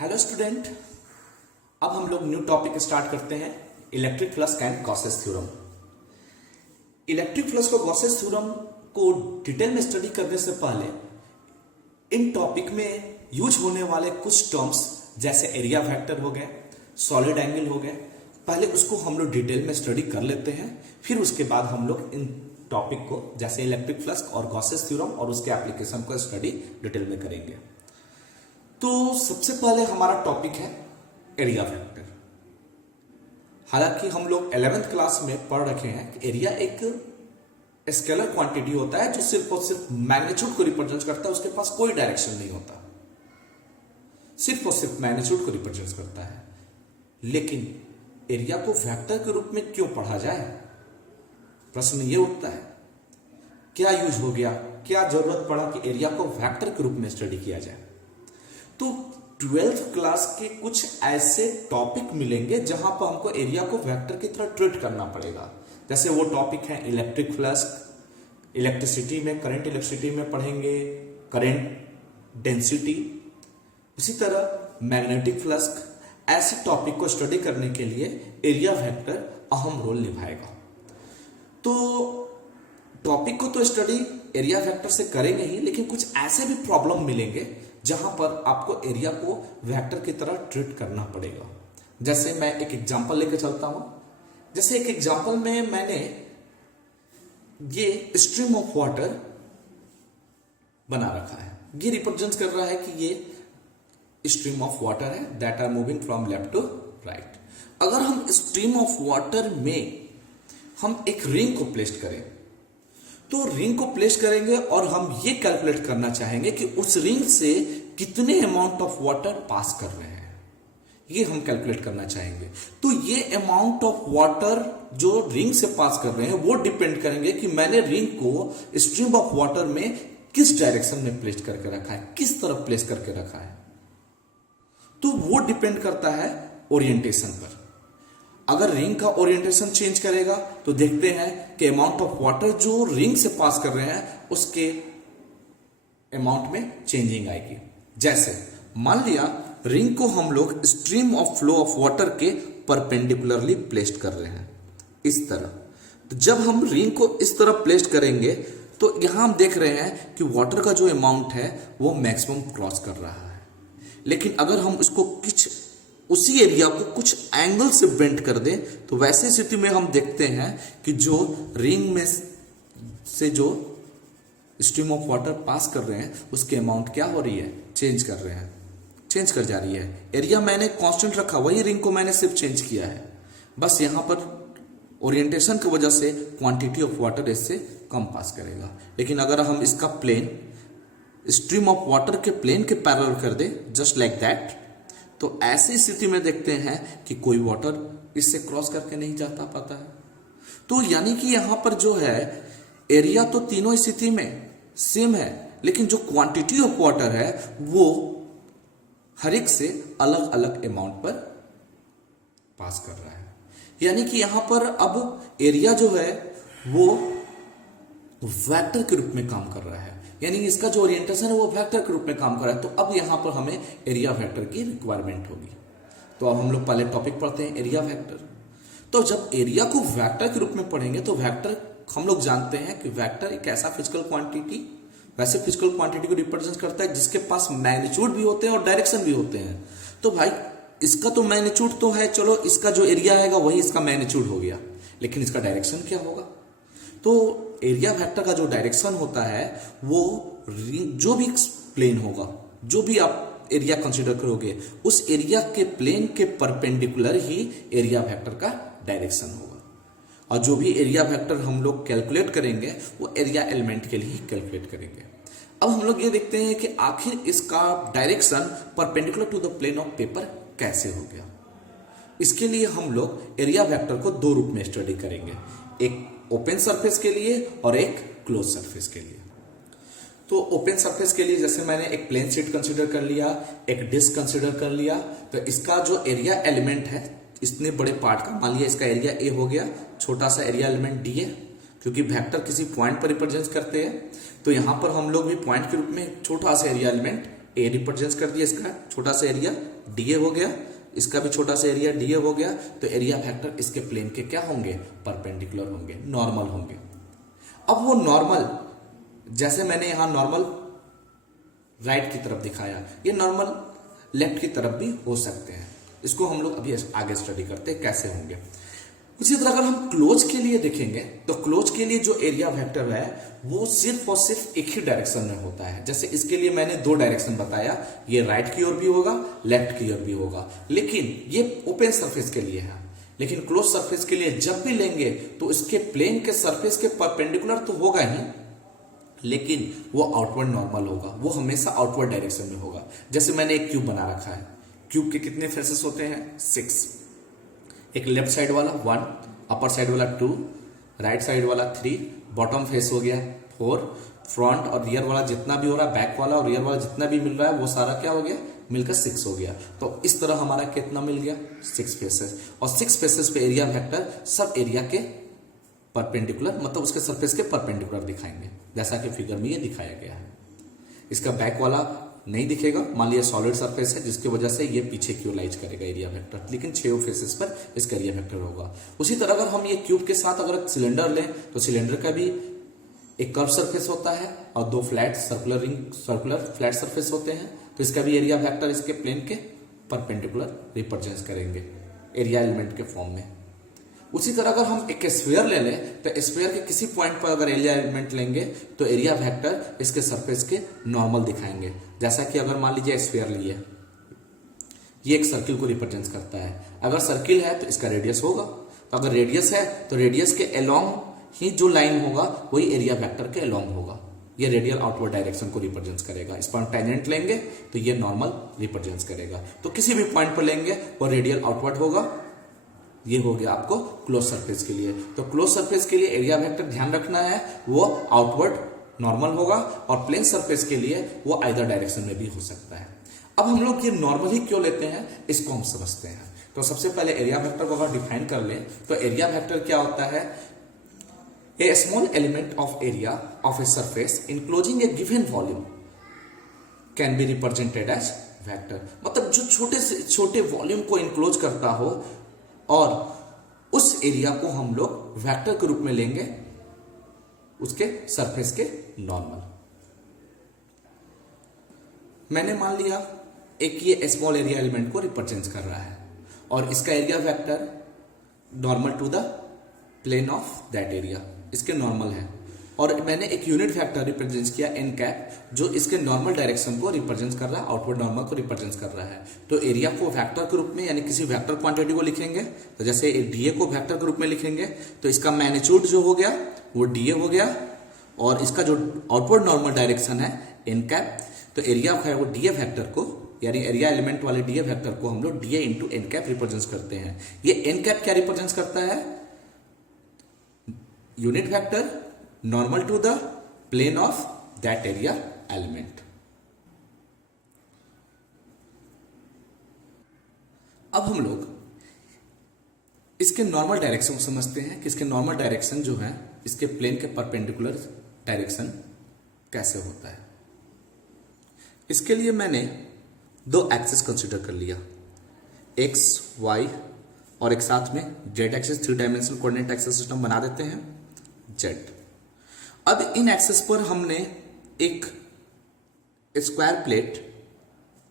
Hello student. अब हम लोग न्यू टॉपिक स्टार्ट करते हैं, electric flux and Gauss's theorem. Electric flux और गॉसेस थ्योरम को डिटेल में स्टडी करने से पहले इन टॉपिक में यूज होने वाले कुछ टर्म्स जैसे एरिया वेक्टर हो गए, सॉलिड एंगल हो गए, पहले उसको हम लोग डिटेल में स्टडी कर लेते हैं। फिर उसके बाद हम लोग इन टॉपिक को जैसे इलेक्ट्रिक फ्लक्स और गॉसेस थ्योरम और उसके एप्लीकेशन को स्टडी डिटेल में करेंगे। तो सबसे पहले हमारा टॉपिक है एरिया वेक्टर। हालांकि हम लोग 11th क्लास में पढ़ रखे हैं कि एरिया एक स्केलर क्वांटिटी होता है जो सिर्फ और सिर्फ मैग्नीट्यूड को रिप्रेजेंट करता है, उसके पास कोई डायरेक्शन नहीं होता, सिर्फ और सिर्फ मैग्नीट्यूड को रिप्रेजेंट करता है। लेकिन एरिया को वेक्टर के रूप में क्यों पढ़ा जाए, प्रश्न ये उठता है। क्या यूज हो गया, क्या जरूरत पड़ा कि एरिया को वेक्टर के रूप में स्टडी किया जाए। तो 12th क्लास के कुछ ऐसे टॉपिक मिलेंगे जहां पर हमको एरिया को वेक्टर की तरह ट्रीट करना पड़ेगा। जैसे वो टॉपिक है इलेक्ट्रिक फ्लक्स, इलेक्ट्रिसिटी में करंट इलेक्ट्रिसिटी में पढ़ेंगे करंट डेंसिटी। इसी तरह मैग्नेटिक फ्लक्स, ऐसे टॉपिक को स्टडी करने के लिए एरिया वेक्टर अहम रोल निभाएगा। तो टॉपिक को तो स्टडी एरिया वेक्टर से करेंगे ही, लेकिन कुछ ऐसे भी प्रॉब्लम मिलेंगे जहां पर आपको एरिया को वेक्टर की तरह ट्रीट करना पड़ेगा। जैसे मैं एक एग्जांपल लेकर चलता हूं। जैसे एक एग्जांपल में मैंने ये स्ट्रीम ऑफ वाटर बना रखा है, ये रिप्रेजेंट कर रहा है कि ये स्ट्रीम ऑफ वाटर है that are moving from left to right. अगर हम स्ट्रीम ऑफ वाटर में हम एक रिंग को प्लेस करें, तो रिंग को प्लेस करेंगे और हम ये कैलकुलेट करना चाहेंगे कि उस रिंग से कितने अमाउंट ऑफ वाटर पास कर रहे हैं, ये हम कैलकुलेट करना चाहेंगे। तो ये अमाउंट ऑफ वाटर जो रिंग से पास कर रहे हैं वो डिपेंड करेंगे कि मैंने रिंग को स्ट्रीम ऑफ वाटर में किस डायरेक्शन में प्लेस करके रखा है, किस तरफ प्लेस करके रखा है। तो वो डिपेंड करता है ओरिएंटेशन पर। अगर रिंग का ओरिएंटेशन चेंज करेगा तो देखते हैं कि अमाउंट ऑफ वाटर जो रिंग से पास कर रहे हैं उसके अमाउंट में चेंजिंग आएगी। जैसे मान लिया रिंग को हम लोग stream of flow of water के परपेंडिकुलरली प्लेस्ड कर रहे हैं इस तरह। तो जब हम रिंग को इस तरह प्लेस्ड करेंगे तो यहां हम देख रहे हैं कि वाटर का जो अमाउंट है वो मैक्सिमम क्रॉस कर रहा है। लेकिन अगर हम उसको उसी एरिया को कुछ एंगल से बेंड कर दें तो वैसी स्थिति में हम देखते हैं कि जो रिंग में से जो स्ट्रीम ऑफ वाटर पास कर रहे हैं उसके अमाउंट क्या हो रही है, चेंज कर रहे हैं, चेंज कर जा रही है। एरिया मैंने कांस्टेंट रखा, वही रिंग को मैंने सिर्फ चेंज किया है, बस यहां पर ओरिएंटेशन की वजह से क्वांटिटी ऑफ वाटर इससे कम पास करेगा। लेकिन अगर हम इसका प्लेन स्ट्रीम ऑफ वाटर के प्लेन के पैरेलल कर दे जस्ट लाइक दैट, तो ऐसी स्थिति में देखते हैं कि कोई वाटर इससे क्रॉस करके नहीं जाता पाता है। तो यानी कि यहां पर जो है एरिया तो तीनों स्थिति में सेम है, लेकिन जो क्वांटिटी ऑफ वाटर है वो हर एक से अलग अलग अमाउंट पर पास कर रहा है। यानी कि यहां पर अब एरिया जो है वो वेक्टर के रूप में काम कर रहा है, यानी इसका जो ओरिएंटेशन है वो वेक्टर के रूप में काम कर रहा है। तो अब यहां पर हमें एरिया वेक्टर की रिक्वायरमेंट होगी। तो अब हम लोग पहले टॉपिक पढ़ते हैं एरिया वेक्टर। तो जब एरिया को वेक्टर के रूप में पढ़ेंगे तो वेक्टर हम लोग जानते हैं कि वेक्टर एक ऐसा फिजिकल क्वांटिटी, वैसे फिजिकल क्वांटिटी को रिप्रेजेंट करता है जिसके पास मैग्नीट्यूड भी होते हैं और डायरेक्शन भी होते हैं। तो भाई इसका तो मैग्नीट्यूड तो है, चलो इसका जो एरिया आएगा वही इसका मैग्नीट्यूड हो गया, लेकिन इसका डायरेक्शन क्या होगा। तो एरिया वेक्टर का जो डायरेक्शन होता है वो जो भी प्लेन होगा, जो भी आप एरिया कंसीडर करोगे उस एरिया के प्लेन के परपेंडिकुलर ही एरिया वेक्टर का डायरेक्शन होगा। और जो भी एरिया वेक्टर हम लोग कैलकुलेट करेंगे वो एरिया एलिमेंट के लिए कैलकुलेट करेंगे। अब हम लोग ये देखते हैं कि आखिर इसका direction perpendicular to the plane of paper कैसे हो गया। इसके लिए हम लोग एरिया वेक्टर को दो रूप में स्टडी करेंगे, एक ओपन सरफेस के लिए और एक क्लोज सरफेस के लिए। तो ओपन सरफेस के लिए जैसे मैंने एक प्लेन शीट कंसीडर कर लिया, एक डिस्क कंसीडर कर लिया, तो इसका जो एरिया एलिमेंट है इतने बड़े पार्ट का, मान लिया इसका एरिया ए हो गया, छोटा सा एरिया एलिमेंट डी है, क्योंकि वेक्टर किसी पॉइंट पर रिप्रेजेंट करते हैं। तो यहां पर हम लोग भी पॉइंट के रूप में छोटा सा एरिया एलिमेंट ए रिप्रेजेंट कर दिया, इसका छोटा सा एरिया डीए हो गया, इसका भी छोटा सा एरिया डीए हो गया, तो एरिया वेक्टर इसके प्लेन के क्या होंगे, परपेंडिकुलर होंगे, नॉर्मल होंगे। अब वो नॉर्मल, जैसे मैंने यहां नॉर्मल राइट की तरफ दिखाया, ये नॉर्मल लेफ्ट की तरफ भी हो सकते हैं। इसको हम लोग अभी आगे स्टडी करते हैं कैसे होंगे। उसी तरह अगर हम क्लोज के लिए देखेंगे तो क्लोज के लिए जो एरिया वेक्टर है वो सिर्फ और सिर्फ एक ही डायरेक्शन में होता है। जैसे इसके लिए मैंने दो डायरेक्शन बताया, ये राइट की ओर भी होगा, लेफ्ट की ओर भी होगा, लेकिन ये ओपन सरफेस के लिए है। लेकिन क्लोज सरफेस के लिए जब भी लेंगे तो इसके प्लेन के सरफेस के परपेंडिकुलर तो होगा ही, लेकिन वो आउटवर्ड नॉर्मल होगा, वो हमेशा आउटवर्ड डायरेक्शन में होगा। जैसे मैंने एक क्यूब बना रखा है, क्यूब के कितने फेसेस होते हैं, 6। एक लेफ्ट साइड वाला 1, अपर साइड वाला 2, राइट साइड वाला 3, बॉटम फेस हो गया 4, फ्रंट और रियर वाला जितना भी हो रहा है, बैक वाला और रियर वाला जितना भी मिल रहा है वो सारा क्या हो गया, मिलकर 6 हो गया। तो इस तरह हमारा कितना मिल गया, 6 फेसेस। और 6 फेसेस पे एरिया वेक्टर सब एरिया के परपेंडिकुलर, मतलब उसके सरफेस के परपेंडिकुलर दिखाएंगे, जैसा कि फिगर में ये दिखाया गया है। इसका बैक वाला नहीं दिखेगा, मान लिया सॉलिड सरफेस है जिसकी वजह से ये पीछे की ओर लाइज करेगा एरिया वेक्टर, लेकिन 6 फेसेस पर इसका एरिया वेक्टर होगा। उसी तरह अगर हम ये क्यूब के साथ अगर सिलेंडर लें तो सिलेंडर का भी एक कर्व सरफेस होता है और 2 फ्लैट सर्कुलर फ्लैट सरफेस होते हैं, तो इसका भी एरिया वेक्टर इसके प्लेन के परपेंडिकुलर रिप्रेजेंट करेंगे एरिया एलिमेंट के फॉर्म में। उसी तरह अगर हम एक स्फीयर ले लें तो स्फीयर के किसी पॉइंट पर अगर एरिया एलिमेंट लेंगे तो एरिया वेक्टर इसके सरफेस के नॉर्मल दिखाएंगे। जैसा कि अगर मान लीजिए स्फीयर लिए, ये एक सर्किल को रिप्रेजेंट करता है, अगर सर्किल है तो इसका रेडियस होगा, तो अगर रेडियस है तो रेडियस के अलोंग ही जो लाइन होगा वही एरिया वेक्टर के अलोंग होगा, ये रेडियल आउटवर्ड डायरेक्शन को रिप्रेजेंट करेगा। इस पर टेंजेंट लेंगे तो ये नॉर्मल रिप्रेजेंट करेगा, तो किसी भी पॉइंट पर लेंगे वो रेडियल आउटवर्ड होगा। ये हो गया आपको क्लोज सरफेस के लिए। तो क्लोज सरफेस के लिए एरिया वेक्टर ध्यान रखना है वो आउटवर्ड नॉर्मल होगा, और प्लेन सरफेस के लिए वो आइदर डायरेक्शन में भी हो सकता है। अब हम लोग ये नॉर्मल ही क्यों लेते हैं इसको हम समझते हैं। तो सबसे पहले एरिया वेक्टर को अगर डिफाइन कर लें तो एरिया वेक्टर क्या होता है, a small element of area of a surface enclosing a given volume can be represented as vector. मतलब जो छोटे से छोटे वॉल्यूम को इनक्लोज करता हो और उस एरिया को हम लोग वेक्टर के रूप में लेंगे उसके सरफेस के नॉर्मल। मैंने मान लिया एक ये स्मॉल एरिया एलिमेंट को रिप्रेजेंट कर रहा है और इसका area vector normal to the plane of that area, इसके नॉर्मल है, और मैंने एक यूनिट वेक्टर रिप्रेजेंट किया एन कैप जो इसके नॉर्मल डायरेक्शन को रिप्रेजेंट कर रहा है, आउटवर्ड नॉर्मल को रिप्रेजेंट कर रहा है। तो एरिया को वेक्टर के रूप में यानी किसी वेक्टर क्वांटिटी को लिखेंगे, तो जैसे डीए को वेक्टर के रूप में लिखेंगे तो इसका मैग्नीट्यूड जो हो गया वो डीए हो गया, और इसका जो आउटवर्ड नॉर्मल डायरेक्शन है एन कैप, तो एरिया है वो डीए वेक्टर को यानी एरिया एलिमेंट वाले डीए वेक्टर को हम लोग dA into n cap represent करते हैं। ये एन कैप क्या रिप्रेजेंट करता है, unit vector normal to the plane of that area element. अब हम लोग इसके नॉर्मल डायरेक्शन को समझते हैं कि इसके नॉर्मल डायरेक्शन जो है इसके प्लेन के परपेंडिकुलर डायरेक्शन कैसे होता है। इसके लिए मैंने 2 एक्सिस कंसीडर कर लिया, एक्स वाई और एक साथ में Z axis, 3 dimensional coordinate axis system बना देते हैं जेड। अब इन एक्सिस पर हमने एक square plate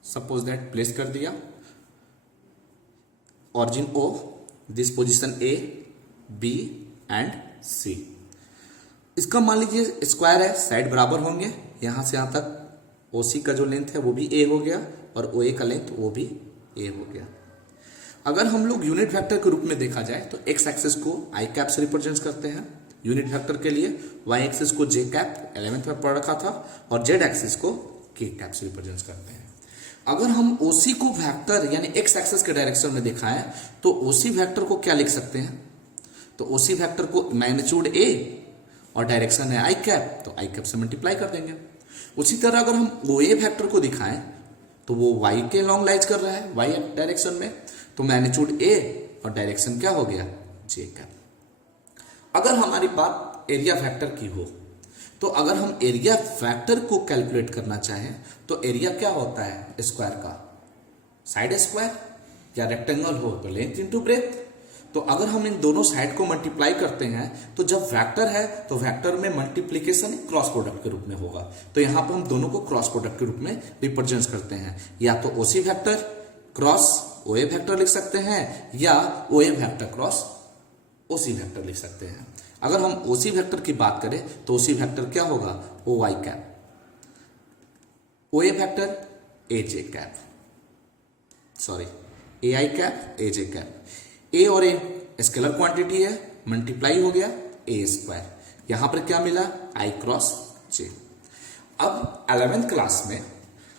suppose that place कर दिया, origin O, this position A B and C. इसका मान लीजिए स्क्वायर है, साइड बराबर होंगे, यहां से यहां तक ओसी का जो लेंथ है वो भी ए हो गया और ओ ए का लेंथ वो भी ए हो गया। अगर हम लोग यूनिट वेक्टर के रूप में देखा जाए तो एक्स एक्सिस को आई कैप से रिप्रेजेंट करते हैं यूनिट वेक्टर के लिए, वाई एक्सिस को जे कैप 11th में पढ़ रखा था, और जेड एक्सिस को के कैप से रिप्रेजेंट करते हैं। अगर हम ओसी को वेक्टर यानी एक्स एक्सिस के डायरेक्शन में दिखाएं तो ओसी वेक्टर को क्या लिख सकते हैं, तो ओसी वेक्टर को मैग्नीट्यूड ए और डायरेक्शन है आई कैप, तो आई कैप से मल्टीप्लाई कर देंगे। उसी तरह अगर हम ओ ए वेक्टर को दिखाएं तो वो वाई के लॉन्ग लाइज कर रहा है वाई डायरेक्शन में, तो मैग्नीट्यूड ए और डायरेक्शन क्या हो गया जे कैप। अगर हमारी बात एरिया वेक्टर की हो तो अगर हम एरिया फैक्टर को कैलकुलेट करना चाहें तो एरिया क्या होता है स्क्वायर का, साइड स्क्वायर, या रेक्टेंगल हो तो लेंथ इंटू ब्रेथ। तो अगर हम इन दोनों साइड को मल्टीप्लाई करते हैं तो जब वेक्टर है तो वेक्टर में मल्टीप्लीकेशन क्रॉस प्रोडक्ट के रूप में होगा। तो यहां पर हम दोनों को क्रॉस प्रोडक्ट के रूप में रिप्रेजेंट करते हैं, या तो ओसी वेक्टर क्रॉस ओए वेक्टर लिख सकते हैं, या ओए वेक्टर क्रॉस ओसी वेक्टर लिख सकते हैं। अगर हम ओसी वेक्टर की बात करें तो ओसी वेक्टर क्या होगा, O I cap, OA vector A J cap, sorry A I cap A J cap. A और ए स्केलर क्वांटिटी है, मल्टीप्लाई हो गया ए स्क्वायर, यहां पर क्या मिला आई क्रॉस जे। अब 11th क्लास में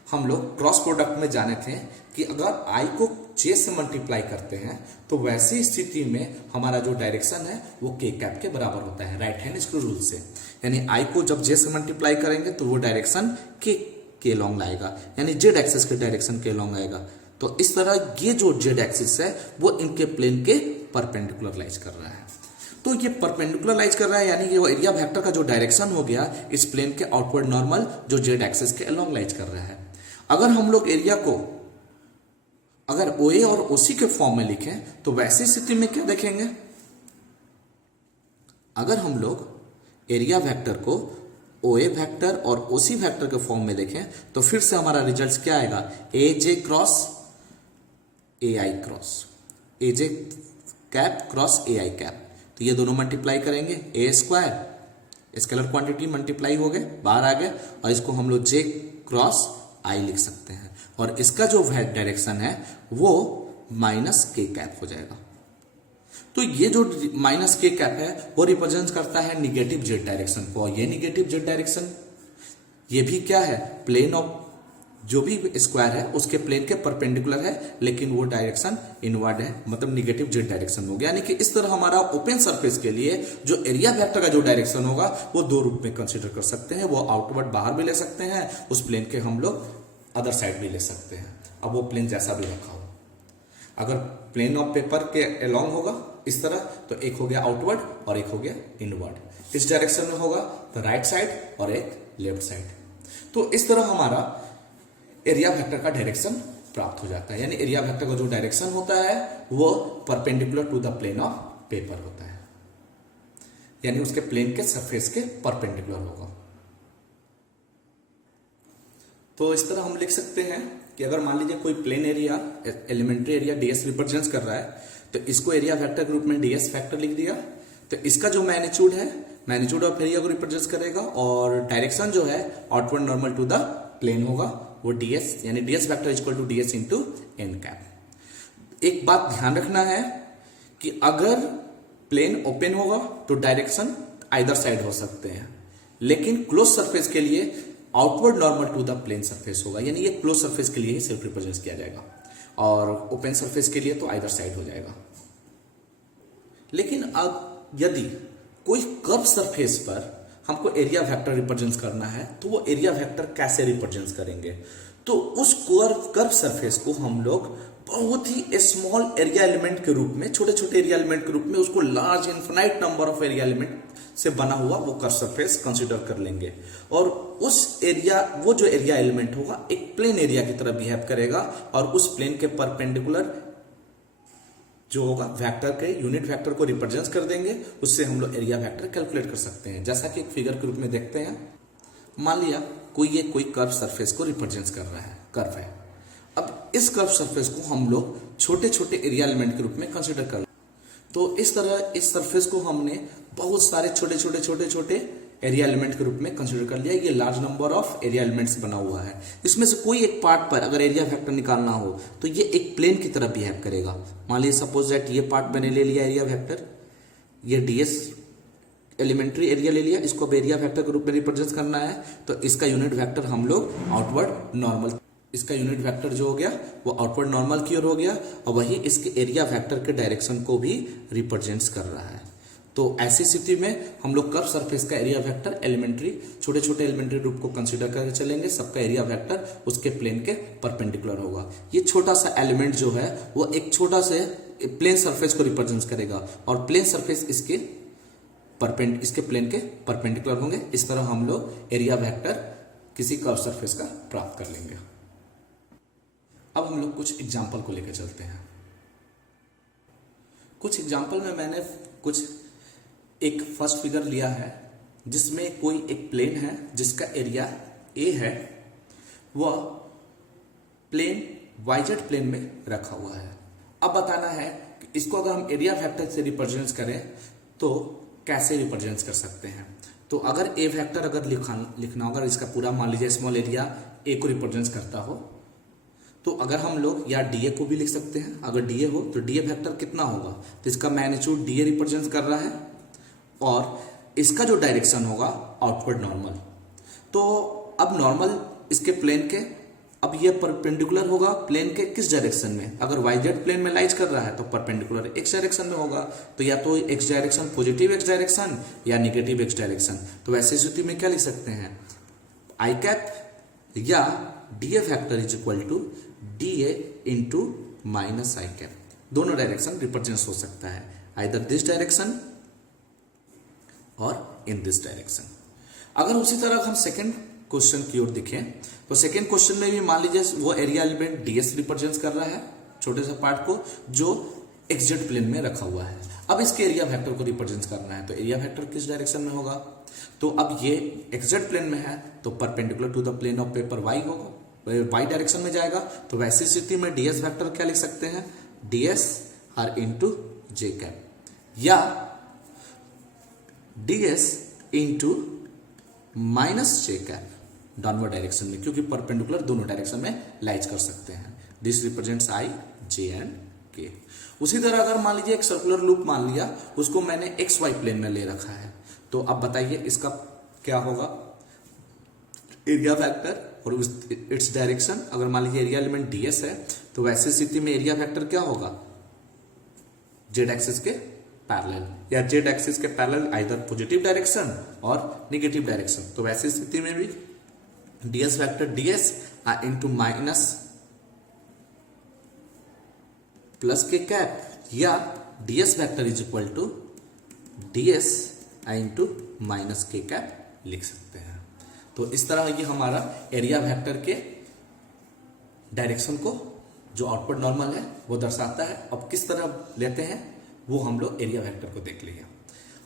हम लोग क्रॉस प्रोडक्ट में जाने थे कि अगर आई को जे से मल्टीप्लाई करते हैं तो वैसी स्थिति में हमारा जो डायरेक्शन है वो के कैप के बराबर होता है राइट हैंड स्क्रू रूल से। यानी आई को जब जे से मल्टीप्लाई करेंगे तो वो डायरेक्शन के लॉन्ग लाएगा, यानी जेड एक्सिस के डायरेक्शन के लॉन्ग आएगा। तो इस तरह ये जो जेड एक्सिस है वो इनके प्लेन के परपेंडिकुलर लाइज कर रहा है। तो ये परपेंडिकुलर लाइज कर रहा है, यानी कि वो एरिया वेक्टर का जो डायरेक्शन हो गया इस प्लेन के आउटवर्ड नॉर्मल जो जेड एक्सिस के अलॉन्ग लाइज कर रहा है। अगर हम लोग एरिया को अगर ओए और ओसी के फॉर्म में लिखें तो वैसी स्थिति में क्या देखेंगे, अगर हम लोग एरिया वेक्टर को ओए वेक्टर और ओसी वेक्टर के फॉर्म में लिखें तो फिर से हमारा रिजल्ट क्या आएगा, A J cross A I cross, A J cap cross A I cap. तो ये दोनों मल्टीप्लाई करेंगे, A square scalar quantity multiply हो गए बाहर आ गए, और इसको हम लोग जे क्रॉस आई लिख सकते हैं, और इसका जो डायरेक्शन है वो माइनस के कैप हो जाएगा। तो ये जो माइनस के कैप है वो रिप्रेजेंट करता है निगेटिव जेड डायरेक्शन को, और ये निगेटिव जेड डायरेक्शन ये भी क्या है, प्लेन ऑफ जो भी स्क्वायर है उसके प्लेन के परपेंडिकुलर है, लेकिन वो डायरेक्शन इनवर्ड है, मतलब निगेटिव जेड डायरेक्शन हो गया। यानी कि इस तरह हमारा ओपन सरफेस के लिए जो एरिया वेक्टर का जो डायरेक्शन होगा वो दो रूप में कंसीडर कर सकते हैं। वो आउटवर्ड बाहर भी ले सकते हैं, उस प्लेन के हम लोग अदर साइड भी ले सकते हैं, अब वो प्लेन जैसा भी रखा हो। अगर प्लेन ऑफ पेपर के अलोंग होगा इस तरह तो एक हो गया आउटवर्ड और एक हो गया इनवर्ड। इस डायरेक्शन में होगा तो राइट साइड और एक लेफ्ट साइड। तो इस तरह हमारा एरिया वेक्टर का डायरेक्शन प्राप्त हो जाता है, यानी एरिया वेक्टर का जो डायरेक्शन होता है वो perpendicular to the plane of paper होता है, यानी उसके प्लेन के सरफेस के परपेंडिकुलर होगा। तो इस तरह हम लिख सकते हैं कि अगर मान लीजिए कोई plane area elementary area dS represent कर रहा है तो इसको एरिया वेक्टर के रूप में डीएस फैक्टर लिख दिया। तो इसका जो मैग्नीट्यूड है मैग्नीट्यूड ऑफ एरिया को रिप्रेजेंट करेगा, और डायरेक्शन जो है outward normal to the plane होगा वो डीएस, यानी dS vector equal to dS into n cap. एक बात ध्यान रखना है कि अगर प्लेन ओपन होगा तो डायरेक्शन आइदर साइड हो सकते हैं, लेकिन क्लोज सरफेस के लिए outward normal to the plane surface होगा, यानी ये क्लोज सरफेस के लिए ही सेल्फ रिप्रेजेंट किया जाएगा, और ओपन सरफेस के लिए तो आइदर साइड हो जाएगा। लेकिन अब यदि कोई कर्व सरफेस पर हमको एरिया वेक्टर रिप्रेजेंट करना है तो वो एरिया वेक्टर कैसे रिप्रेजेंट करेंगे, तो उस कर्व सरफेस को हम लोग बहुत ही स्मॉल एरिया एलिमेंट के रूप में, छोटे छोटे एरिया एलिमेंट के रूप में, उसको large infinite number of area element से बना हुआ वो कर्व सरफेस कंसीडर कर लेंगे, और उस एरिया वो जो एरिया एलिमेंट होगा एक प्लेन एरिया की तरह बिहेव करेगा, और उस प्लेन के परपेंडिकुलर जो होगा वेक्टर के यूनिट वेक्टर को रिप्रेजेंट कर देंगे, उससे हम लोग एरिया वेक्टर कैलकुलेट कर सकते हैं। जैसा कि एक फिगर के रूप में देखते हैं, मान लिया कोई कर्व सरफेस को रिप्रेजेंट कर रहा है, कर्व है। अब इस कर्व सरफेस को हम लोग छोटे छोटे एरिया एलिमेंट के रूप में कंसीडर कर, तो इस तरह इस सरफेस को हमने बहुत सारे छोटे छोटे छोटे छोटे एरिया एलिमेंट के रूप में कंसीडर कर लिया। ये large number of area elements बना हुआ है। इसमें से कोई एक पार्ट पर अगर एरिया वेक्टर निकालना हो तो ये एक प्लेन की तरह बिहेव करेगा। मान लीजिए सपोज दैट ये पार्ट मैंने ले लिया एरिया वेक्टर, ये डीएस एलिमेंट्री एरिया ले लिया, इसको अब एरिया वेक्टर के रूप में रिप्रेजेंट करना है, तो इसका यूनिट वेक्टर हम लोग आउटवर्ड नॉर्मल, इसका यूनिट वेक्टर जो हो गया वो आउटवर्ड नॉर्मल की ओर हो गया, और वही इसके एरिया वेक्टर के डायरेक्शन को भी रिप्रेजेंट कर रहा है। तो ऐसी स्थिति में हम लोग कर्व सरफेस का एरिया वेक्टर एलिमेंट्री छोटे छोटे एलिमेंट्री रूप को कंसीडर करके चलेंगे, सबका एरिया वेक्टर उसके प्लेन के परपेंडिकुलर होगा। ये छोटा सा एलिमेंट जो है वो एक छोटा से प्लेन सरफेस को रिप्रेजेंट करेगा, और प्लेन सरफेस इसके इसके प्लेन के परपेंडिकुलर होंगे। इस तरह हम लोग एरिया वेक्टर किसी कर्व सरफेस का प्राप्त कर लेंगे। अब हम लोग कुछ एग्जाम्पल को लेकर चलते हैं। कुछ एग्जाम्पल में मैंने एक फर्स्ट फिगर लिया है जिसमें कोई एक प्लेन है जिसका एरिया ए है, वह प्लेन वाईजेड प्लेन में रखा हुआ है। अब बताना है कि इसको अगर हम एरिया वेक्टर से रिप्रेजेंट करें तो कैसे रिप्रेजेंट कर सकते हैं। तो अगर ए वेक्टर अगर लिखना होगा, इसका पूरा मान लीजिए स्मॉल एरिया ए को रिप्रेजेंट करता हो, तो अगर हम लोग या डीए को भी लिख सकते हैं। अगर डीए हो तो डीए वेक्टर कितना होगा, तो इसका मैग्नीट्यूड डीए रिप्रेजेंट कर रहा है और इसका जो डायरेक्शन होगा आउटवर्ड नॉर्मल। तो अब नॉर्मल इसके प्लेन के, अब ये परपेंडिकुलर होगा प्लेन के किस डायरेक्शन में, अगर वाईजेड प्लेन में लाइज कर रहा है तो परपेंडिकुलर एक्स डायरेक्शन में होगा। तो या तो x direction positive x direction या नेगेटिव एक्स डायरेक्शन। तो वैसी स्थिति में क्या लिख सकते हैं, आई कैप या dA factor is equal to dA into minus i cap. दोनों डायरेक्शन रिप्रेजेंट हो सकता है, आइदर दिस डायरेक्शन और इन दिस डायरेक्शन। अगर उसी तरह हम सेकेंड क्वेश्चन की ओर देखें तो सेकेंड क्वेश्चन में भी मान लीजिए वो एरिया एलिमेंट डीएस रिप्रेजेंट कर रहा है, छोटे से पार्ट को जो एक्सजेड प्लेन में रखा हुआ है। अब इसके एरिया वेक्टर को रिप्रेजेंट करना है, तो एरिया वेक्टर किस डायरेक्शन में होगा, तो अब ये एक्सजेड प्लेन में है तो perpendicular to the plane of paper y होगा, वाई डायरेक्शन में जाएगा। तो वैसी स्थिति में डीएस वेक्टर क्या लिख सकते हैं, dS are into j cap या dS into minus j cap downward direction में, क्योंकि परपेंडिकुलर दोनों डायरेक्शन में लाइज कर सकते हैं। This represents I J and के। उसी तरह अगर मान लीजिए एक सर्कुलर लूप मान लिया, उसको मैंने एक्स वाई प्लेन में ले रखा है, तो अब बताइए इसका क्या होगा एरिया वेक्टर और इट्स डायरेक्शन। अगर मान लीजिए एरिया एलिमेंट डीएस है तो वैसी स्थिति में एरिया वेक्टर क्या होगा, जेड एक्सिस के पैरेलल या जेड एक्सिस के पैरेलल आइदर पॉजिटिव डायरेक्शन और नेगेटिव डायरेक्शन। तो वैसी स्थिति में भी dS vector dS into minus plus k cap या dS vector is equal to dS into minus k cap लिख सकते हैं। तो इस तरह ये हमारा एरिया वेक्टर के डायरेक्शन को जो आउटवर्ड नॉर्मल है वो दर्शाता है। अब किस तरह लेते हैं वो हम लोग एरिया वेक्टर को देख लिए।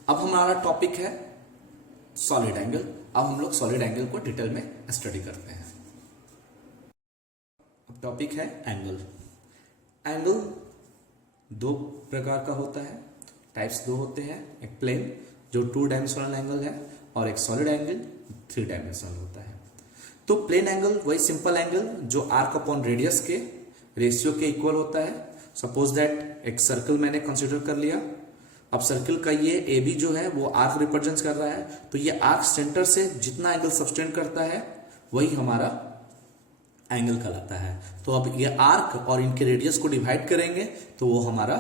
अब हमारा टॉपिक है सॉलिड एंगल। अब हम लोग सॉलिड एंगल को डिटेल में स्टडी करते हैं। अब टॉपिक है एंगल। एंगल दो प्रकार का होता है, टाइप्स दो होते हैं, एक प्लेन जो 2 डायमेंशनल एंगल है और एक सॉलिड एंगल 3 डायमेंशनल होता है। तो प्लेन एंगल वही सिंपल एंगल जो आर्क अपॉन रेडियस के रेशियो के इक्वल होता है। सपोज दैट एक सर्कल मैंने कंसिडर कर लिया। अब सर्कल का ये ए बी जो है वो आर्क रिप्रेजेंट कर रहा है, तो ये आर्क सेंटर से जितना एंगल सबटेंड करता है वही हमारा एंगल कहलाता है। तो अब ये आर्क और इनके रेडियस को डिवाइड करेंगे तो वो हमारा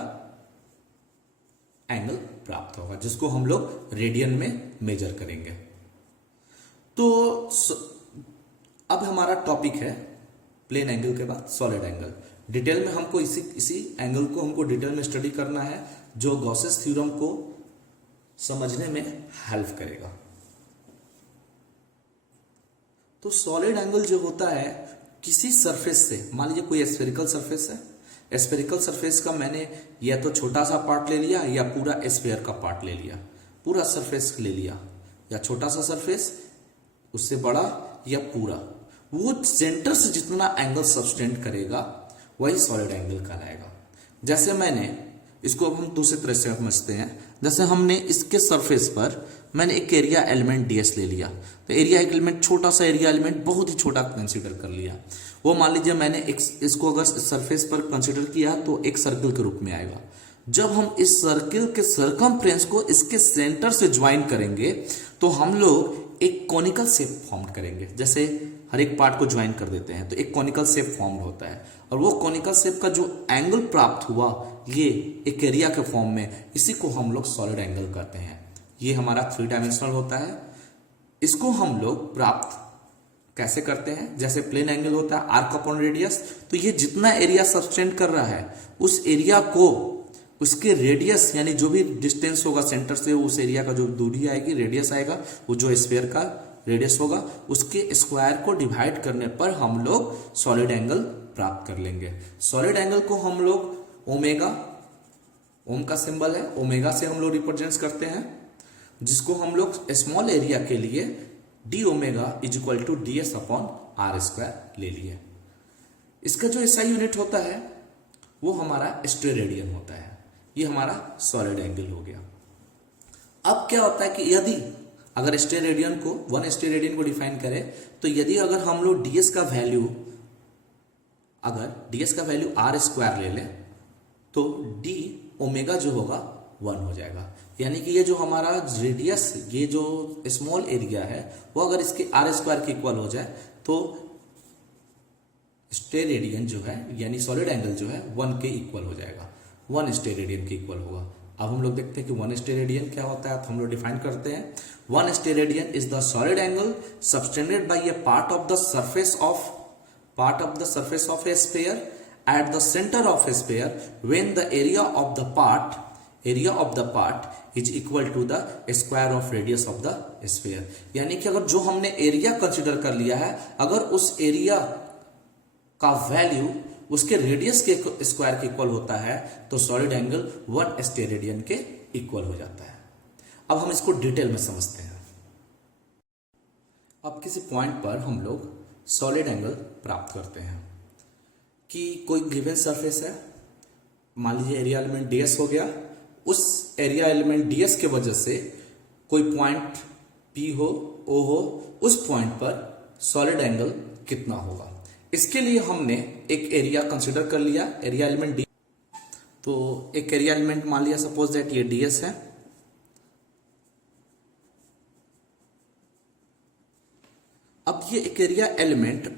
एंगल प्राप्त होगा, जिसको हम लोग रेडियन में मेजर करेंगे। तो अब हमारा टॉपिक है प्लेन एंगल के बाद सॉलिड एंगल। डिटेल में हमको इसी एंगल को हमको डिटेल में स्टडी करना है, जो गॉसेस थ्योरम को समझने में हेल्प करेगा। तो सॉलिड एंगल जो होता है किसी सरफेस से, मान लीजिए कोई स्फेरिकल सरफेस है, स्फेरिकल सरफेस का मैंने या तो छोटा सा पार्ट ले लिया या पूरा स्फेयर का पार्ट ले लिया, पूरा सरफेस ले लिया, या छोटा सा सरफेस उससे बड़ा या पूरा, वो सेंटर से जितना एंगल सबटेंड करेगा वही सॉलिड एंगल कहलाएगा। जैसे मैंने इसको अब हम दूसरी तरह से समझते हैं। जैसे हमने इसके सरफेस पर मैंने एक एरिया एलिमेंट डीएस ले लिया, तो एरिया एलिमेंट छोटा सा एरिया एलिमेंट बहुत ही छोटा कंसीडर कर लिया। वो मान लीजिए मैंने इसको अगर सरफेस पर कंसीडर किया तो एक सर्कल के रूप में आएगा। जब हम इस सर्कल के सरकमफ्रेंस को इसके सेंटर से ज्वाइन करेंगे तो हम लोग एक कॉनिकल शेप फॉर्म करेंगे। जैसे हर एक पार्ट को ज्वाइन कर देते हैं तो एक कॉनिकल शेप फॉर्म होता है, और वो कॉनिकल शेप का जो एंगल प्राप्त हुआ ये एक एरिया के फॉर्म में, इसी को हम लोग सॉलिड एंगल कहते हैं। ये हमारा 3 डायमेंशनल होता है। इसको हम लोग प्राप्त कैसे करते हैं, जैसे प्लेन एंगल होता है आर्क अपॉन रेडियस, तो ये जितना एरिया सबटेंड कर रहा है उस एरिया को उसके रेडियस यानी जो भी डिस्टेंस होगा सेंटर से, उस एरिया का जो दूरी आएगी, रेडियस आएगा, वो जो स्फीयर का रेडियस होगा उसके स्क्वायर को डिवाइड करने पर हम लोग सॉलिड एंगल प्राप्त कर लेंगे। सॉलिड एंगल को हम लोग ओमेगा, ओम का सिंबल है, ओमेगा से हम लोग रिप्रेजेंट करते हैं, जिसको हम लोग स्मॉल एरिया के लिए d omega is equal to d S upon are square ले लिए। इसका जो एसआई यूनिट होता है वो हमारा स्टेरेडियन होता है। ये हमारा सॉलिड एंगल हो गया। अब क्या होता है कि यदि अगर स्टेरेडियन को, वन स्टेरेडियन को डिफाइन करें तो यदि अगर हम लोग डीएस का वैल्यू, अगर डीएस का वैल्यू आर स्क्वायर ले लें तो डी ओमेगा जो होगा 1 हो जाएगा। यानी कि ये जो हमारा रेडियस, ये जो स्मॉल एरिया है वो अगर इसके आर स्क्वायर के इक्वल हो जाए तो स्टेरेडियन जो है यानी सॉलिड एंगल जो है 1 के इक्वल हो जाएगा, 1 स्टेरेडियन के इक्वल होगा। अब हम लोग देखते हैं कि 1 स्टेरेडियन क्या होता है, तो हम लोग डिफाइन करते हैं। 1 steradian is the solid angle subtended bye A part of the surface of A sphere at the center of a sphere when the area of the part is equal to the square of radius of the sphere। यानी कि अगर जो हमने area consider कर लिया है, अगर उस एरिया का वैल्यू उसके रेडियस के स्क्वायर के इक्वल होता है तो सॉलिड एंगल 1 स्टेरेडियन के इक्वल हो जाता है। अब हम इसको डिटेल में समझते हैं। अब किसी पॉइंट पर हम लोग सॉलिड एंगल प्राप्त करते हैं कि कोई गिवन सरफेस है, मान लीजिए एरिया एलिमेंट डीएस हो गया, उस एरिया एलिमेंट डीएस के वजह से कोई पॉइंट पी हो, ओ हो, उस पॉइंट पर सॉलिड एंगल कितना होगा। इसके लिए हमने एक एरिया कंसिडर कर लिया, एरिया एलिमेंट डी। तो एक एरिया एलिमेंट मान लिया सपोज दैट ये डीएस है। अब ये एक एरिया एलिमेंट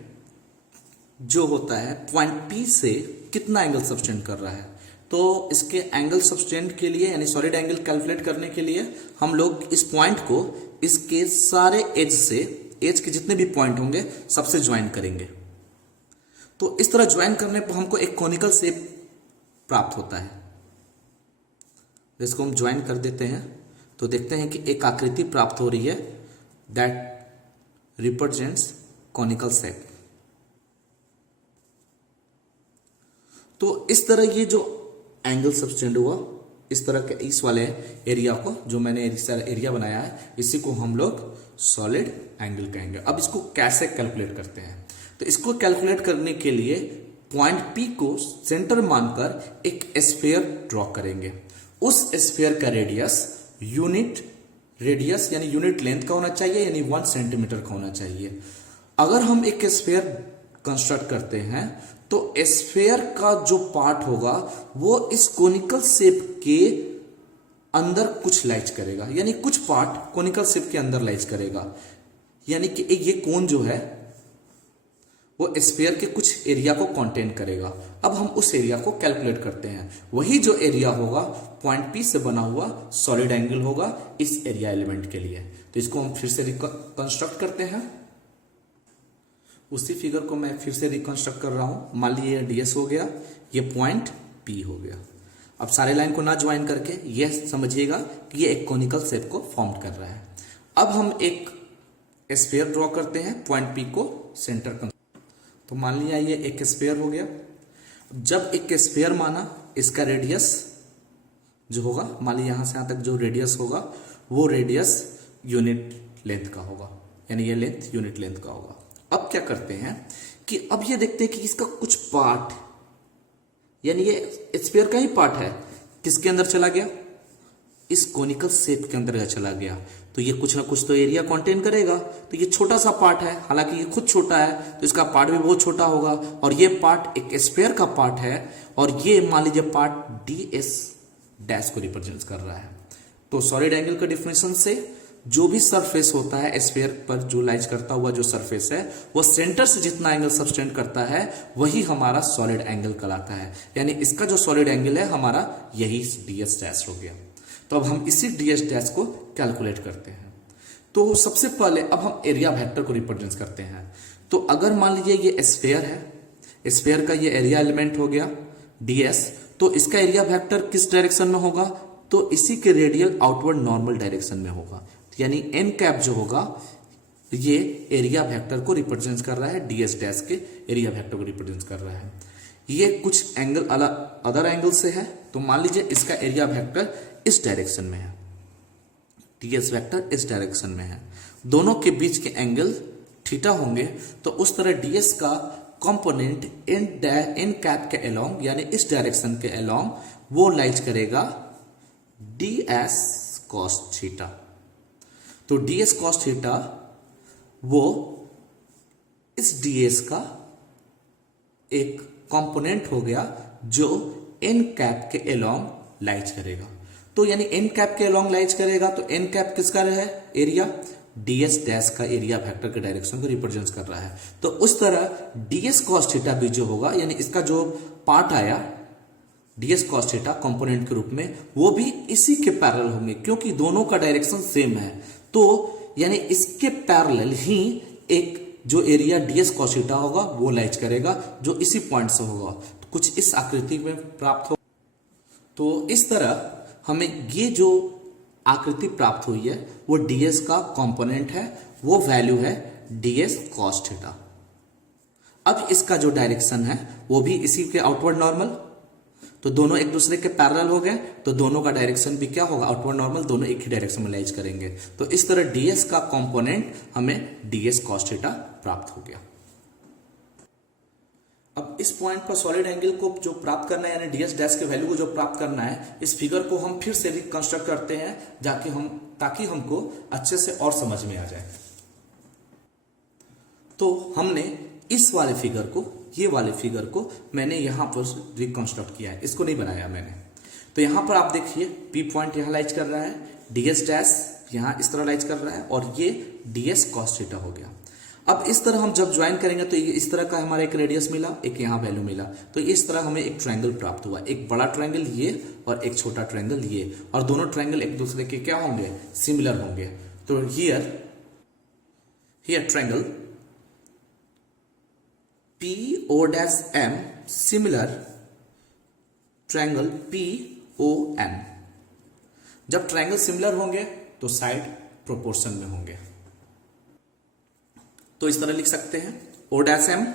जो होता है पॉइंट पी से कितना एंगल सबटेंड कर रहा है, तो इसके एंगल सबटेंड के लिए यानी सॉलिड एंगल कैलकुलेट करने के लिए हम लोग इस पॉइंट को इसके सारे एज से, एज के जितने भी पॉइंट होंगे सबसे ज्वाइन करेंगे। तो इस तरह ज्वाइन करने पर हमको एक कॉनिकल शेप प्राप्त होता है, जिसको हम ज्वाइन कर देते हैं तो देखते हैं कि एक आकृति प्राप्त हो रही है दैट रिप्रेजेंट्स कॉनिकल शेप। तो इस तरह ये जो एंगल सबटेंड हुआ, इस तरह के इस वाले एरिया को जो मैंने एरिया बनाया है, इसी को हम लोग सॉलिड एंगल कहेंगे। अब इसको कैसे कैलकुलेट करते हैं, तो इसको कैलकुलेट करने के लिए पॉइंट पी को सेंटर मानकर एक स्फीयर ड्रॉ करेंगे। उस स्फीयर का रेडियस यानी यूनिट लेंथ का होना चाहिए, यानी 1 सेंटीमीटर का होना चाहिए। अगर हम एक स्फीयर कंस्ट्रक्ट करते हैं तो स्फीयर का जो पार्ट होगा वो इस कोनिकल शेप के अंदर कुछ लाइज करेगा, यानी कुछ पार्ट कोनिकल शेप के अंदर लाइज करेगा। यानी कि ये कोन जो है वो स्फीयर के कुछ एरिया को कंटेन करेगा। अब हम उस एरिया को कैलकुलेट करते हैं। वही जो एरिया होगा पॉइंट पी से बना हुआ सॉलिड एंगल होगा इस एरिया एलिमेंट के लिए। तो इसको हम फिर से रिकंस्ट्रक्ट करते हैं। उसी फिगर को मैं फिर से रिकंस्ट्रक्ट कर रहा हूं। मान लीजिए डीएस हो गया, ये पॉइंट पी हो गया। अब सारे लाइन को ना ज्वाइन करके ये समझिएगा कि ये एक कोनिकल शेप को फॉर्म कर रहा है। अब हम एक स्फीयर ड्रॉ करते हैं पॉइंट पी को सेंटर कर। तो मान लिया ये एक स्फीयर हो गया। जब एक स्फीयर माना, इसका रेडियस जो होगा, मान लीजिए यहां से यहां तक जो रेडियस होगा वो रेडियस यूनिट लेंथ का होगा, यानी ये लेंथ यूनिट लेंथ का होगा। अब क्या करते हैं कि अब ये देखते हैं कि इसका कुछ पार्ट, यानी ये स्फीयर का ही पार्ट है, किसके अंदर चला गया, इस कोनिकल शेप के अंदर चला गया। तो ये कुछ ना कुछ तो एरिया कंटेन करेगा। तो ये छोटा सा पार्ट है, हालांकि ये खुद छोटा है तो इसका पार्ट भी बहुत छोटा होगा। और ये पार्ट एक स्फीयर का पार्ट है और ये मान लीजिए पार्ट डी एस डैश को रिप्रेजेंट कर रहा है। तो सॉलिड एंगल का डिफिनेशन से जो भी सरफेस होता है स्फीयर पर जो लाइज करता हुआ जो सरफेस है वो सेंटर से जितना एंगल सबटेंड करता है वही हमारा सॉलिड एंगल कहलाता है। यानी इसका जो सॉलिड एंगल है हमारा यही डीएस डैश हो गया। तो अब हम इसी डीएस डैश को कैलकुलेट करते हैं। तो सबसे पहले अब हम एरिया वेक्टर को रिप्रेजेंट करते हैं। तो अगर मान लीजिए ये स्फीयर है, स्फीयर का ये एरिया एलिमेंट हो गया डीएस, तो इसका एरिया वेक्टर किस डायरेक्शन में होगा, तो इसी के रेडियल आउटवर्ड नॉर्मल डायरेक्शन में होगा। यानी एन कैप जो होगा ये एरिया वेक्टर को रिप्रेजेंट कर रहा है, ds डैश के एरिया वेक्टर को रिप्रेजेंट कर रहा है। ये कुछ एंगल अदर एंगल से है, तो मान लीजिए इसका एरिया वेक्टर इस डायरेक्शन में है, ds वेक्टर इस डायरेक्शन में है, दोनों के बीच के एंगल थीटा होंगे, तो उस तरह ds का कंपोनेंट एन कैप के अलोंग यानी इस डायरेक्शन के अलोंग वो लाइज करेगा ds cos थीटा। तो ds cos थीटा वो इस ds का एक कंपोनेंट हो गया जो एन कैप के अलोंग लाइज करेगा। तो यानी एन कैप के अलोंग लाइज करेगा, तो एन कैप किसका है एरिया, ds डैश का एरिया वेक्टर के डायरेक्शन को रिप्रेजेंट कर रहा है। तो उस तरह ds cos थीटा भी जो होगा, यानी इसका जो पार्ट आया ds cos थीटा कंपोनेंट के रूप में, वो भी इसी के पैरेलल होंगे क्योंकि दोनों का डायरेक्शन सेम है। तो यानी इसके पैरेलल ही एक जो एरिया ds cos थीटा होगा वो लाइज करेगा जो इसी पॉइंट से होगा। तो कुछ इस आकृति में प्राप्त हो। तो इस तरह हमें ये जो आकृति प्राप्त हुई है वो ds का कंपोनेंट है, वो वैल्यू है ds cos थीटा। अब इसका जो डायरेक्शन है वो भी इसी के आउटवर्ड नॉर्मल, तो दोनों एक दूसरे के पैरेलल हो गए, तो दोनों का डायरेक्शन भी क्या होगा आउटवर्ड नॉर्मल, दोनों एक ही डायरेक्शन में लाइज करेंगे। तो इस तरह ds का कंपोनेंट हमें ds cos थीटा प्राप्त हो गया। अब इस पॉइंट पर सॉलिड एंगल को जो प्राप्त करना है यानी ds डैश के वैल्यू को जो प्राप्त करना है, इस फिगर को हम फिर से रिकंस्ट्रक्ट करते हैं ताकि हमको अच्छे से और समझ में आ जाए। तो हमने इस वाले फिगर को, ये वाले फिगर को मैंने यहां पर रिकंस्ट्रक्ट किया है, इसको नहीं बनाया मैंने। तो यहां पर आप देखिए P पॉइंट यहां लाइज कर रहा है, ds डैश यहां इस तरह लाइज कर रहा है, और ये ds cos थीटा हो गया। अब इस तरह हम जब ज्वाइन करेंगे तो इस तरह का हमारा एक रेडियस मिला, एक यहाँ वैल्यू मिला, तो इस तरह हमें एक ट्रायंगल प्राप्त हुआ, एक बड़ा ट्रायंगल ये और एक छोटा ट्रायंगल ये, और दोनों ट्रायंगल एक दूसरे के क्या होंगे, सिमिलर होंगे। तो here triangle PO'M similar triangle POM। जब ट्रायंगल सिमिलर होंगे तो साइड प्रोपोर्शन में होंगे। तो इस तरह लिख सकते हैं O'M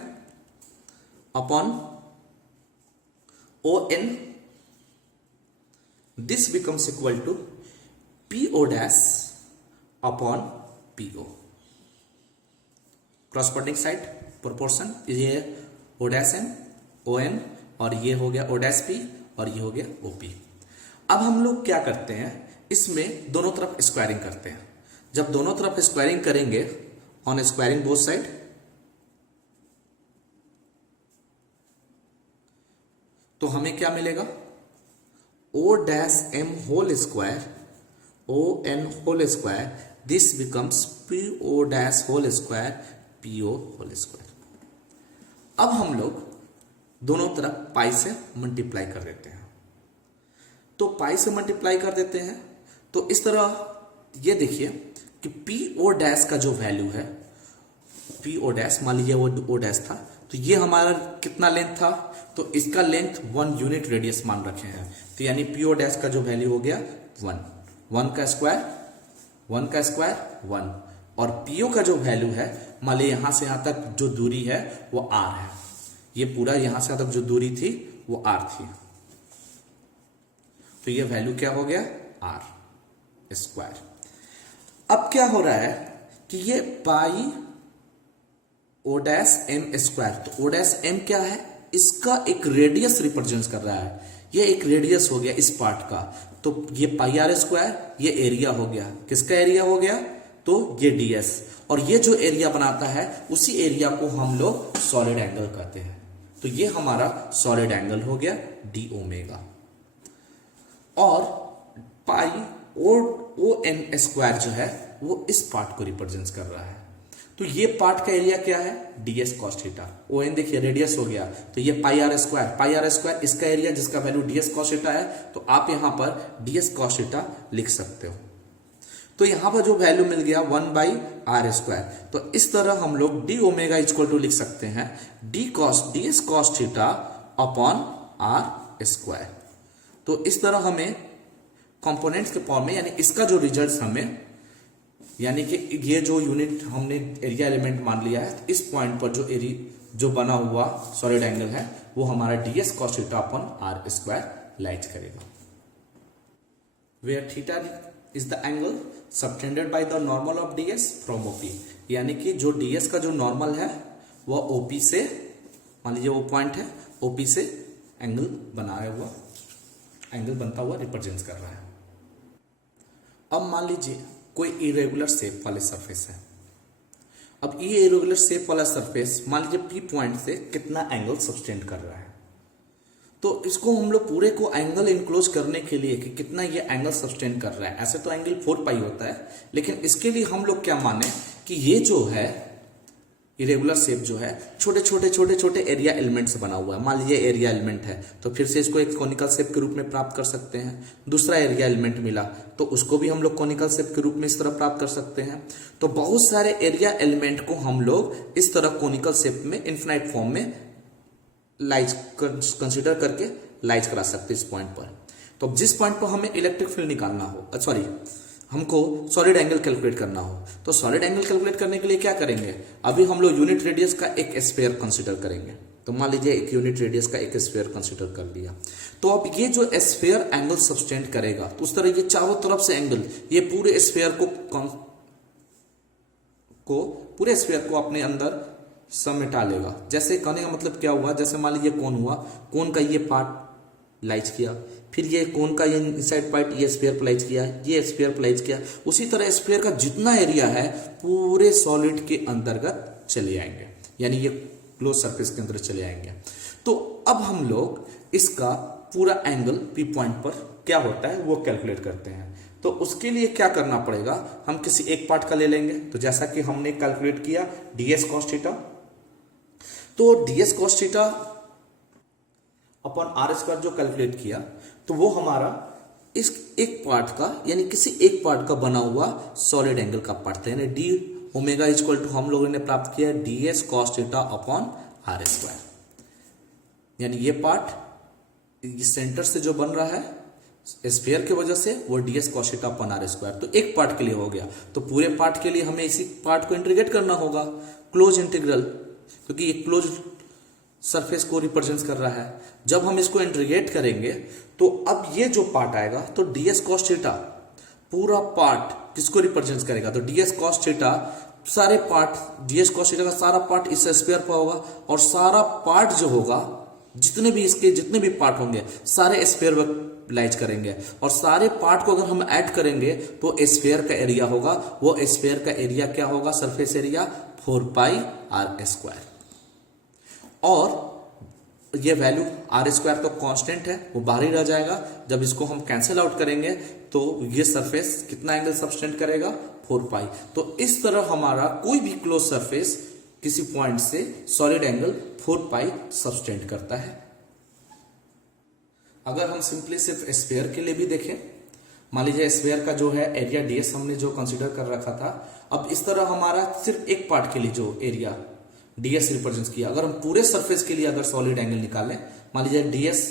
upon ON, this becomes equal to PO' upon PO। Corresponding side proportion, ये O'M ON और ये हो गया O'P और ये हो गया OP। अब हम लोग क्या करते हैं, इसमें दोनों तरफ स्क्वायरिंग करते हैं। जब दोनों तरफ स्क्वायरिंग करेंगे ऑन स्क्वायरिंग बोथ साइड, तो हमें क्या मिलेगा, O'M whole square ON whole square, this becomes PO' whole square PO whole square. अब हम लोग दोनों तरफ पाई से मल्टीप्लाई कर देते हैं। तो पाई से मल्टीप्लाई कर देते हैं, तो इस तरह ये देखिए कि PO' का जो वैल्यू है, PO' मान लीजिए वो O' था, तो ये हमारा कितना लेंथ था, तो इसका लेंथ 1 यूनिट रेडियस मान रखे हैं। तो यानी PO' का जो वैल्यू हो गया 1 का स्क्वायर 1, और PO का जो वैल्यू है, मान लीजिए यहां से यहां तक जो दूरी है वो R है, ये पूरा यहां से यहां तक जो दूरी थी वो R थी, तो ये वैल्यू क्या हो गया R स्क्वायर। अब क्या हो रहा है कि ये पाई O'M स्क्वायर, तो O'M क्या है, इसका एक रेडियस रिप्रेजेंट कर रहा है, ये एक रेडियस हो गया इस पार्ट का, तो ये पाई R स्क्वायर, ये एरिया हो गया, किसका एरिया हो गया, तो ये ds, और ये जो एरिया बनाता है उसी एरिया को हम लोग सॉलिड एंगल कहते हैं। तो ये हमारा सॉलिड एंगल हो गया d, और पाई ON स्क्वायर जो है वो इस पार्ट को रिप्रेजेंट कर रहा है। तो ये पार्ट का एरिया क्या है, ds cos थीटा। ON देखिए रेडियस हो गया, तो ये पाई R स्क्वायर इसका एरिया जिसका वैल्यू ds cos थीटा है, तो आप यहां पर ds cos थीटा लिख सकते हो। तो यहां पर जो वैल्यू मिल गया 1/r स्क्वायर, तो इस तरह हम लोग d इक्वल टू लिख सकते हैं ds cos theta upon r square. तो इस तरह हमें कंपोनेंट्स के फॉर्म में, यानी इसका जो रिजल्ट हमें, यानी कि ये जो यूनिट हमने एरिया एलिमेंट मान लिया है, इस पॉइंट पर जो एरिया जो बना हुआ सॉलिड एंगल है वो हमारा ds cos theta upon are square lies करेगा। Where theta is the angle subtended by the normal of ds from OP, यानी कि जो ds का जो नॉर्मल है वह OP से, मान लीजिए वो पॉइंट है, OP से एंगल बनता हुआ रिप्रेजेंट कर रहा है। अब मान लीजिए कोई इरेगुलर शेप वाले सरफेस है। अब ये इरेगुलर शेप वाला सरफेस मान लीजिए P पॉइंट से कितना एंगल सबटेंड कर रहा है, तो इसको हम लोग पूरे को एंगल इनक्लोज करने के लिए कि कितना ये एंगल सबटेंड कर रहा है, ऐसे तो एंगल 4 पाई होता है, लेकिन इसके लिए हम लोग क्या माने कि ये जो है इरेगुलर शेप जो है छोटे छोटे एरिया एलिमेंट से बना हुआ है। मान लीजिए एरिया एलिमेंट है तो फिर से इसको एक कॉनिकल शेप के रूप में प्राप्त कर सकते हैं। दूसरा एरिया एलिमेंट मिला तो उसको भी हम लोग कॉनिकल शेप के रूप में इस तरह प्राप्त कर सकते हैं। तो बहुत सारे एरिया एलिमेंट को हम लोग इस तरह कॉनिकल शेप में इनफिनाइट फॉर्म में लाइज कंसिडर करके लाइज करा सकते हैं इस पॉइंट पर। तो जिस पॉइंट पर हमें इलेक्ट्रिक फील्ड निकालना हो, सॉरी हमको सॉलिड एंगल कैलकुलेट करना हो, तो सॉलिड एंगल कैलकुलेट करने के लिए क्या करेंगे, अभी हम लोग यूनिट रेडियस का एक स्फीयर कंसीडर करेंगे। तो मान लीजिए एक यूनिट रेडियस का एक स्फीयर कंसीडर कर लिया, तो अब ये जो स्फीयर एंगल सबटेंड करेगा तो उस तरह ये चारों तरफ से एंगल ये पूरे स्फीयर को अपने अंदर समेटा लेगा। जैसे कहने का मतलब क्या हुआ, जैसे मान लीजिए कोन हुआ, कोन का ये पार्ट लाइज किया, फिर ये कोन का ये इनसाइड पार्ट ये स्फीयर पर लाइज किया, ये स्फीयर पर लाइज किया, उसी तरह स्फीयर का जितना एरिया है पूरे सॉलिड के अंतर्गत चले आएंगे, यानी ये क्लोज सरफेस के अंदर चले आएंगे। तो अब हम लोग इसका पूरा एंगल P पॉइंट पर क्या होता है वो कैलकुलेट करते हैं। तो उसके लिए क्या करना पड़ेगा, हम किसी एक पार्ट का ले लेंगे। तो जैसा कि हमने कैलकुलेट किया ds cos थीटा, तो ds cos theta upon are square जो कैलकुलेट किया तो वो हमारा इस एक पार्ट का, यानी किसी एक पार्ट का बना हुआ सॉलिड एंगल का पार्ट था, यानी डी ओमेगा इक्वल टू हम लोगों ने प्राप्त किया ds cos theta upon are square, यानी ये पार्ट इस सेंटर से जो बन रहा है स्फीयर की वजह से वो ds cos theta upon are square. तो एक पार्ट के लिए हो गया, तो पूरे पार्ट के लिए हमें इसी पार्ट को इंटीग्रेट करना होगा, क्लोज इंटीग्रल, क्योंकि ये क्लोज सरफेस को रिप्रेजेंट कर रहा है। जब हम इसको इंटीग्रेट करेंगे तो अब ये जो पार्ट आएगा तो ds cos थीटा पूरा पार्ट किसको रिप्रेजेंट करेगा, तो ds cos थीटा सारे पार्ट, ds cos थीटा का सारा पार्ट इस स्फीयर पर होगा, और सारा पार्ट जो होगा जितने भी पार्ट होंगे सारे स्फीयर पर लाइज करेंगे, और सारे पार्ट को अगर हम ऐड करेंगे तो स्फीयर का एरिया होगा, वो स्फीयर का एरिया क्या होगा, surface area 4 pi r square. और ये वैल्यू आर स्क्वायर तो कांस्टेंट है, वो बाहर ही रह जाएगा। जब इसको हम कैंसिल आउट करेंगे तो ये सरफेस कितना एंगल सबटेंड करेगा, 4 पाई। तो इस तरह हमारा कोई भी क्लोज सरफेस किसी पॉइंट से सॉलिड एंगल 4 पाई सबटेंड करता है। अगर हम सिंपली सिर्फ स्फीयर के लिए भी देखें, मान लीजिए स्फीयर का जो है एरिया ds हमने जो कंसीडर कर रखा था, अब इस तरह हमारा सिर्फ एक पार्ट के लिए जो एरिया ds रिप्रेजेंट किया, अगर हम पूरे सरफेस के लिए अगर सॉलिड एंगल निकालें, मान लीजिए ds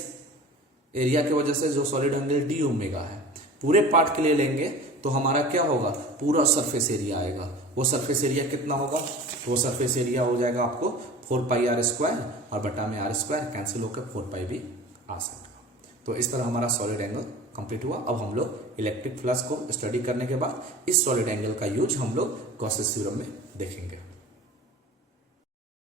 एरिया की वजह से जो सॉलिड एंगल d ओमेगा है, पूरे पार्ट के लिए लेंगे तो हमारा क्या होगा, पूरा सरफेस एरिया आएगा। वो सरफेस एरिया कितना होगा, तो वो सरफेस एरिया हो जाएगा आपको 4 पाई आर स्क्वायर, और बटा में आर स्क्वायर कैंसिल होकर 4 पाई भी आ सकता। तो इस तरह हमारा सॉलिड एंगल कंप्लीट हुआ। अब हम लोग इलेक्ट्रिक फ्लक्स को स्टडी करने के बाद इस सॉलिड एंगल का यूज हम लोग गॉसेस थ्योरम में देखेंगे।